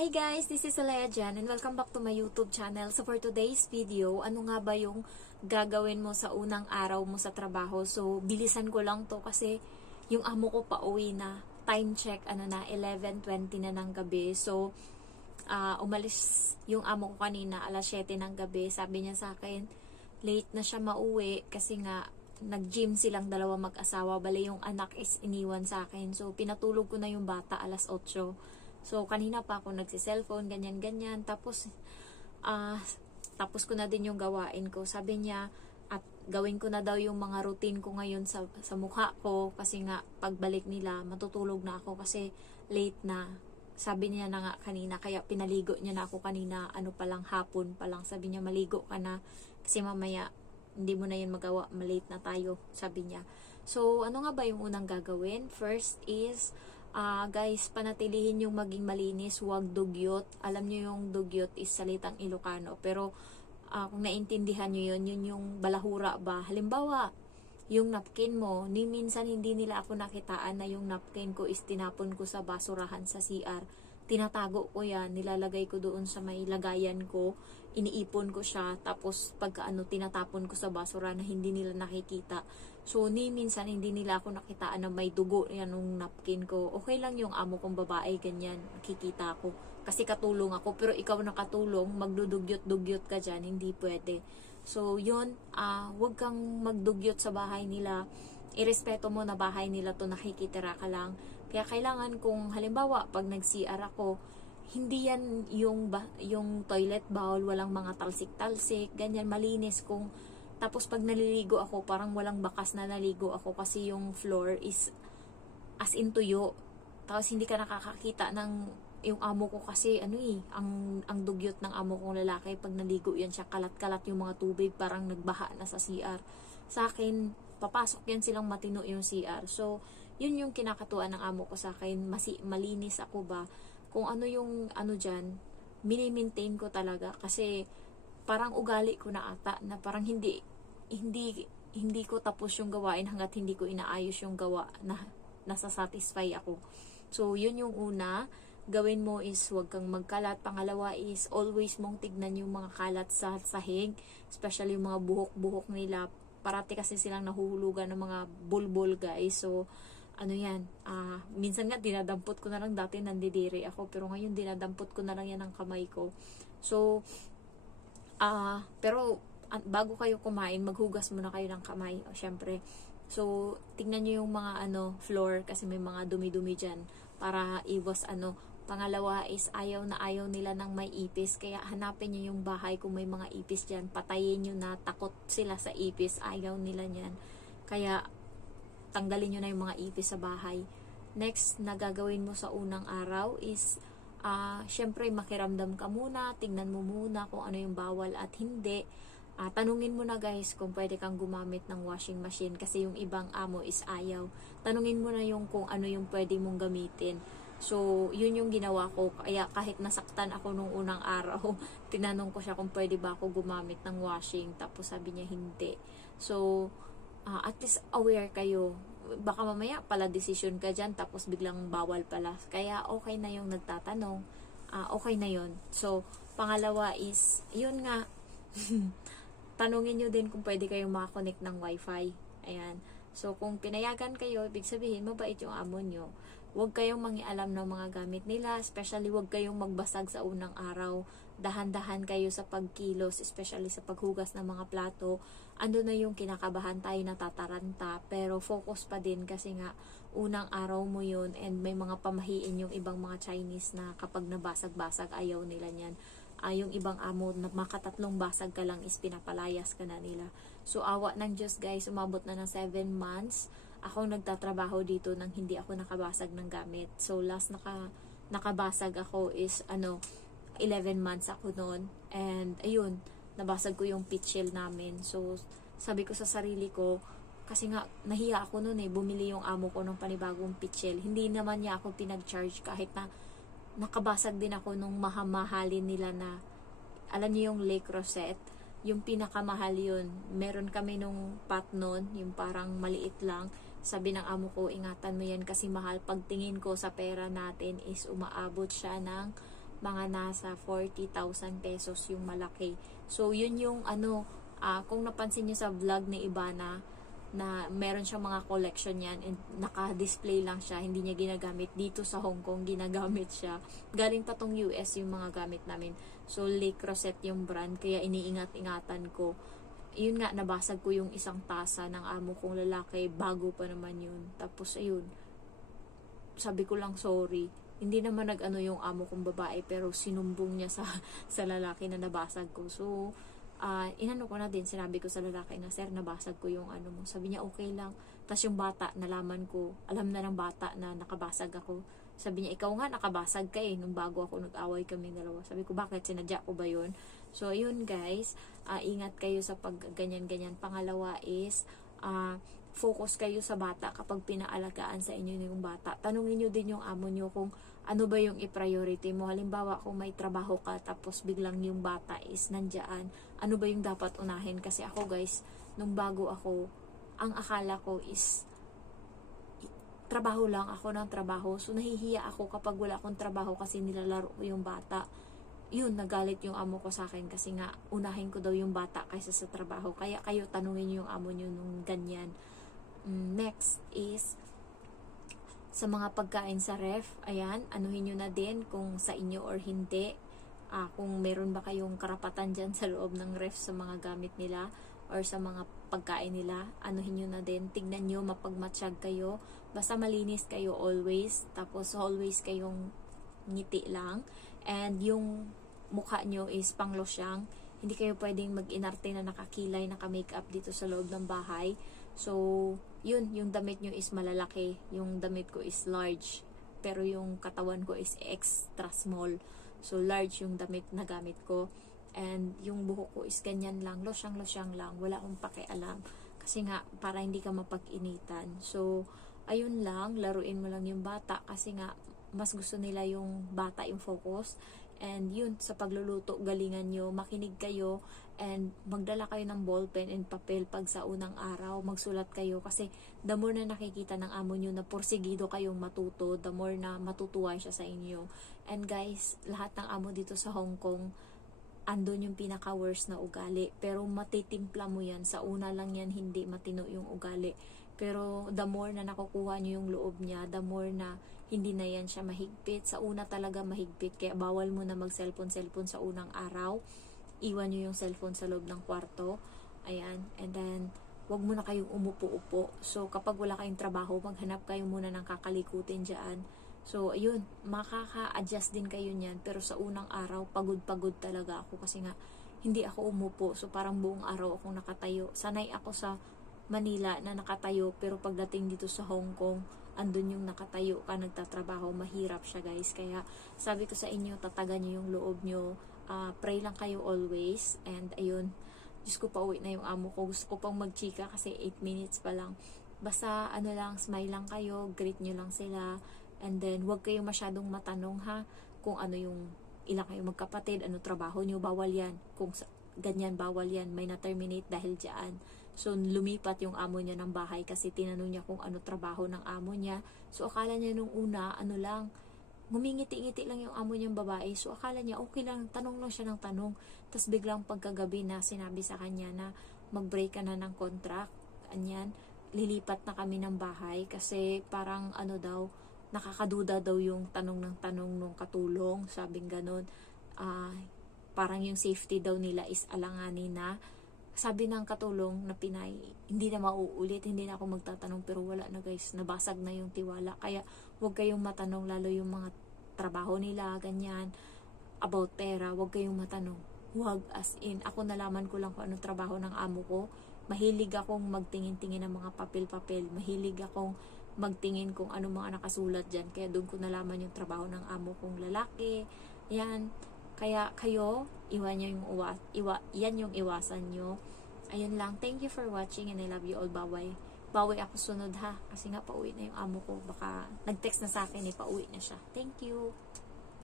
Hi guys, this is Alea Jan and welcome back to my YouTube channel. So for today's video, ano nga ba yung gagawin mo sa unang araw mo sa trabaho? So bilisan ko lang to kasi yung amo ko pa uwi na. Time check, 11:20 na ng gabi. So umalis yung amo ko kanina alas 7 ng gabi. Sabi niya sa akin, late na siya mauwi kasi nga nag-gym silang dalawa mag-asawa. Bale yung anak is iniwan sa akin. So pinatulog ko na yung bata alas 8. So, kanina pa ako nagsi-cellphone, ganyan-ganyan. Tapos ko na din yung gawain ko. Sabi niya, at gawin ko na daw yung mga routine ko ngayon sa mukha ko. Kasi nga, pagbalik nila, matutulog na ako kasi late na. Sabi niya na nga kanina, kaya pinaligo niya na ako kanina, hapon pa lang. Sabi niya, maligo ka na. Kasi mamaya, hindi mo na yun magawa, malate na tayo, sabi niya. So, ano nga ba yung unang gagawin? First is, guys, panatilihin yung maging malinis, huwag dugyot. Alam nyo yung dugyot is salitang Ilocano. Pero, kung naintindihan nyo yun, yun yung balahura ba? Halimbawa, yung napkin mo, minsan hindi nila ako nakitaan na yung napkin ko is tinapon ko sa basurahan sa CR. Tinatago ko yan, nilalagay ko doon sa may lagayan ko, iniipon ko siya, tapos pagka tinatapon ko sa basura na hindi nila nakikita. So, minsan hindi nila ako nakitaan na may dugo yan ng napkin ko. Okay lang yung amo kong babae, ganyan, nakikita ko. Kasi katulong ako, pero ikaw nakatulong, magdudugyot-dugyot ka dyan, hindi pwede. So, yun, wag kang magdugyot sa bahay nila. Irespeto mo na bahay nila to, nakikitira ka lang. Kaya kailangan kung halimbawa, pag nag-CR ako, hindi yan yung toilet bowl, walang mga talsik-talsik, ganyan, malinis kung. Tapos pag naliligo ako, parang walang bakas na naligo ako kasi yung floor is as in tuyo. Tapos hindi ka nakakakita ng yung amo ko kasi ang dugyot ng amo kong lalaki pag naligo yan siya, kalat-kalat yung mga tubig, parang nagbaha na sa CR. Sa akin, papasok yan silang matino yung CR. So, yun yung kinakatuan ng amo ko sa akin, malinis ako ba. Kung ano yung dyan, mini-maintain ko talaga kasi parang ugali ko na ata na parang hindi ko tapos yung gawain hanggat hindi ko inaayos yung gawa na nasa-satisfy ako. So, yun yung una. Gawin mo is huwag kang magkalat. Pangalawa is always mong tignan yung mga kalat sa sahig, especially yung mga buhok-buhok nila. Parati kasi silang nahuhulugan ng mga bulbul, guys. So, minsan nga dinadampot ko na lang, dati nandidiri ako, pero ngayon dinadampot ko na lang yan ng kamay ko. So, pero bago kayo kumain, maghugas muna kayo ng kamay, syempre. So, tingnan nyo yung mga floor kasi may mga dumi-dumi dyan para iwas Pangalawa is ayaw nila ng may ipis, kaya hanapin nyo yung bahay kung may mga ipis dyan, patayin nyo na, takot sila sa ipis, ayaw nila nyan. Kaya, tanggalin nyo na yung mga ipis sa bahay. Next, na gagawin mo sa unang araw is, syempre makiramdam ka muna, tingnan mo muna kung ano yung bawal at hindi. Tanungin mo na, guys, kung pwede kang gumamit ng washing machine kasi yung ibang amo is ayaw. Tanungin mo na yung kung ano yung pwede mong gamitin. So, yun yung ginawa ko. Kaya kahit nasaktan ako nung unang araw, tinanong ko siya kung pwede ba ako gumamit ng washing. Tapos sabi niya hindi. So, at least aware kayo. Baka mamaya pala decision ka dyan, tapos biglang bawal pala. Kaya okay na yung nagtatanong. Okay na yun. So, pangalawa is, yun nga, tanungin nyo din kung pwede kayong makakonect ng wifi. Ayan. So, kung pinayagan kayo, ibig sabihin, mabait yung amo nyo. Huwag kayong mangialam ng mga gamit nila, especially huwag kayong magbasag sa unang araw. Dahan-dahan kayo sa pagkilos, especially sa paghugas ng mga plato. Ando na yung kinakabahan tayo, natataranta, pero focus pa din kasi nga unang araw mo yun and may mga pamahiin yung ibang mga Chinese na kapag nabasag-basag, ayaw nila niyan. Yung ibang amo na makatatlong basag ka lang is pinapalayas ka na nila. So, awa ng Diyos, guys, umabot na ng 7 months. Ako nagtatrabaho dito nang hindi ako nakabasag ng gamit. So, last nakabasag ako is 11 months ako noon. And, ayun, nabasag ko yung pitchel namin. So, sabi ko sa sarili ko, kasi nga, nahiya ako noon bumili yung amo ko ng panibagong pitchel. Hindi naman niya ako pinag-charge kahit na nakabasag din ako nung mahamahalin nila na, alam niyo yung Lake Rosette, yung pinakamahal yun. Meron kami nung pot noon, yung parang maliit lang. Sabi ng amo ko, ingatan mo yan kasi mahal. Pagtingin ko sa pera natin is umaabot siya ng mga nasa 40,000 pesos yung malaki. So, yun yung kung napansin nyo sa vlog ni Ibana, na meron siyang mga collection yan and naka-display lang siya, hindi niya ginagamit. Dito sa Hong Kong, ginagamit siya. Galing pa tong US yung mga gamit namin. So, Le Creuset yung brand, kaya iniingat-ingatan ko. Yun nga, nabasag ko yung isang tasa ng amo kong lalaki, bago pa naman yun. Tapos, ayun, sabi ko lang sorry. Hindi naman nag-ano yung amo kong babae, pero sinumbong niya sa lalaki na nabasag ko. So, inano ko na din, sinabi ko sa lalaki na, sir, nabasag ko yung ano mo. Sabi niya, okay lang. Tapos yung bata, nalaman ko, alam na ng bata na nakabasag ako. Sabi niya, ikaw nga, nakabasag ka nung bago ako nag-away kami dalawa. Sabi ko, bakit? Sinadya ko ba yun? So, ayun guys, ingat kayo sa pag ganyan-ganyan. Pangalawa is, focus kayo sa bata kapag pinaalagaan sa inyo yung bata. Tanungin nyo din yung amo nyo kung ano ba yung i-priority mo. Halimbawa, kung may trabaho ka, tapos biglang yung bata is nandyan, ano ba yung dapat unahin? Kasi ako guys, nung bago ako, ang akala ko is trabaho lang ako ng trabaho. So, nahihiya ako kapag wala akong trabaho kasi nilalaro ko yung bata. Yun, nagalit yung amo ko sa akin kasi nga, unahin ko daw yung bata kaysa sa trabaho. Kaya kayo, tanungin yung amo nyo nung ganyan. Next is, sa mga pagkain sa ref, ayan, anuhin nyo na din kung sa inyo or hindi. Kung meron ba kayong karapatan dyan sa loob ng ref sa mga gamit nila or sa mga pagkain nila, anuhin nyo na din. Tignan nyo, mapagmatsyag kayo. Basta malinis kayo always. Tapos always kayong ngiti lang. And yung mukha nyo is panglosyang. Hindi kayo pwedeng mag-inarte na nakakilay, naka-makeup dito sa loob ng bahay. So, yun, yung damit nyo is malalaki. Yung damit ko is large. Pero yung katawan ko is extra small. So, large yung damit na gamit ko. And yung buhok ko is ganyan lang. Losyang-losyang lang. Wala akong pakialam. Kasi nga, para hindi ka mapag-initan. So, ayun lang. Laruin mo lang yung bata. Kasi nga, mas gusto nila yung bata yung focus. And yun, sa pagluluto, galingan nyo. Makinig kayo. And magdala kayo ng ballpen and papel pag sa unang araw. Magsulat kayo. Kasi the more na nakikita ng amo nyo na porsigido kayong matuto, the more na matutuwa siya sa inyo. And guys, lahat ng amo dito sa Hong Kong, andun yung pinaka-worst na ugali. Pero matitimpla mo yan. Sa una lang yan, hindi matino yung ugali. Pero the more na nakukuha nyo yung loob niya, the more na hindi na yan siya mahigpit. Sa una talaga mahigpit. Kaya bawal mo na mag-cellphone sa unang araw. Iwan nyo yung cellphone sa loob ng kwarto. Ayan. And then, wag mo na kayong umupo-upo. So, kapag wala kayong trabaho, maghanap kayo muna ng kakalikutin dyan. So, ayun, makaka-adjust din kayo niyan. Pero sa unang araw, pagod-pagod talaga ako kasi nga, hindi ako umupo. So, parang buong araw akong nakatayo. Sanay ako sa Manila na nakatayo, pero pagdating dito sa Hong Kong, andun yung nakatayo ka, nagtatrabaho, mahirap siya guys. Kaya, sabi ko sa inyo, tatagan nyo yung loob nyo. Pray lang kayo always. And, ayun, Diyos ko, pauwi na yung amo ko. Gusto ko pang magchika kasi 8 minutes pa lang. Basta, ano lang, smile lang kayo, greet nyo lang sila. And then, huwag kayong masyadong matanong ha, kung ano yung, ilang kayo magkapatid, ano trabaho nyo, bawal yan. Kung ganyan, bawal yan. May na-terminate dahil dyan. So, lumipat yung amo niya ng bahay kasi tinanong niya kung ano trabaho ng amo niya. So, akala niya nung una, ano lang, ngumingiti-ngiti lang yung amo niyang babae. So, akala niya, okay lang, tanong lang siya ng tanong. Tapos, biglang pagkagabi na sinabi sa kanya na mag-break ka na ng contract. Anyan, lilipat na kami ng bahay kasi parang ano daw, nakakaduda daw yung tanong ng tanong nung katulong, sabing ganun. Parang yung safety daw nila is alanganin na. Sabi ng katulong na Pinay, hindi na mauulit, hindi na ako magtatanong, pero wala na guys, nabasag na yung tiwala. Kaya huwag kayong matanong, lalo yung mga trabaho nila, ganyan, about pera, huwag kayong matanong. Huwag, as in, ako nalaman ko lang kung anong trabaho ng amo ko. Mahilig akong magtingin-tingin ng mga papel-papel, mahilig akong magtingin kung ano mga nakasulat dyan. Kaya doon ko nalaman yung trabaho ng amo kong lalaki. Yan. Kaya kayo, yan yung iwasan nyo. Ayun lang. Thank you for watching and I love you all. Baway. Baway ako sunod ha. Kasi nga pauwi na yung amo ko. Baka nag-text na sa akin pauwi na siya. Thank you.